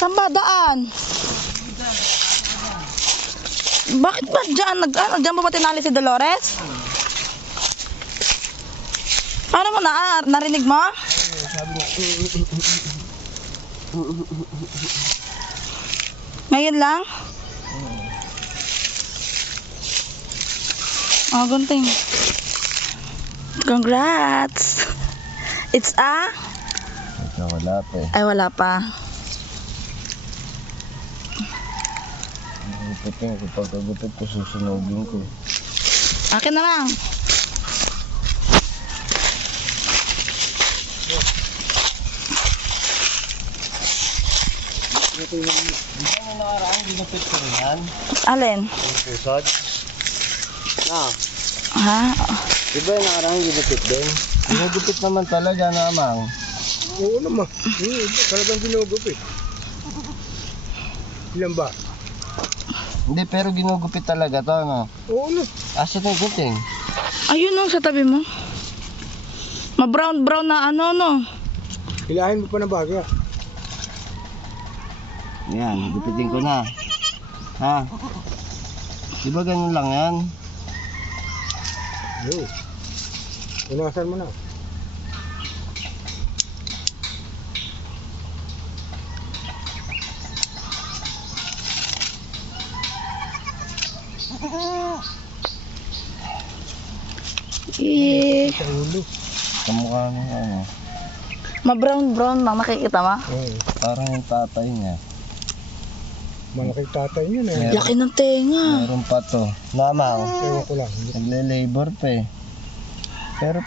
Saan ba daan? Bakit ba dyan? Dyan ba tinali si Dolores? Paano mo narinig mo? Ngayon lang? Oh, gunting. Congrats! It's a? Wala pa eh. Ay, wala pa. Gupitin ko. Pagkagupit ko, susunogin ko. Akin na lang. Hindi mo nakaraan, ginupit ko rin yan. Alin? Yung pusod. Ha? Diba yung nakaraan, ginupit din? Ginugupit naman talaga na amang. Oo naman. Talagang ginugupit. Ilan ba? Hindi, pero ginugupit talaga to, no? Oo na. Asa na yung guting? Ayun no, sa tabi mo. Ma-brown na ano, no? Hilahin mo pa na bagay. Yan, gupitin ko na. Ha? Diba ganun lang yan? Oo. Punasan mo na. Sa ulo. Kamukha ng ano. Ma-brown lang, nakikita mo? Oo. Parang yung tatay niya. Malaki tatay niya na. Yeah. Laki ng tenga. Meron pa to. Namang, Ewan ko lang. nagle-labor pa eh. Pero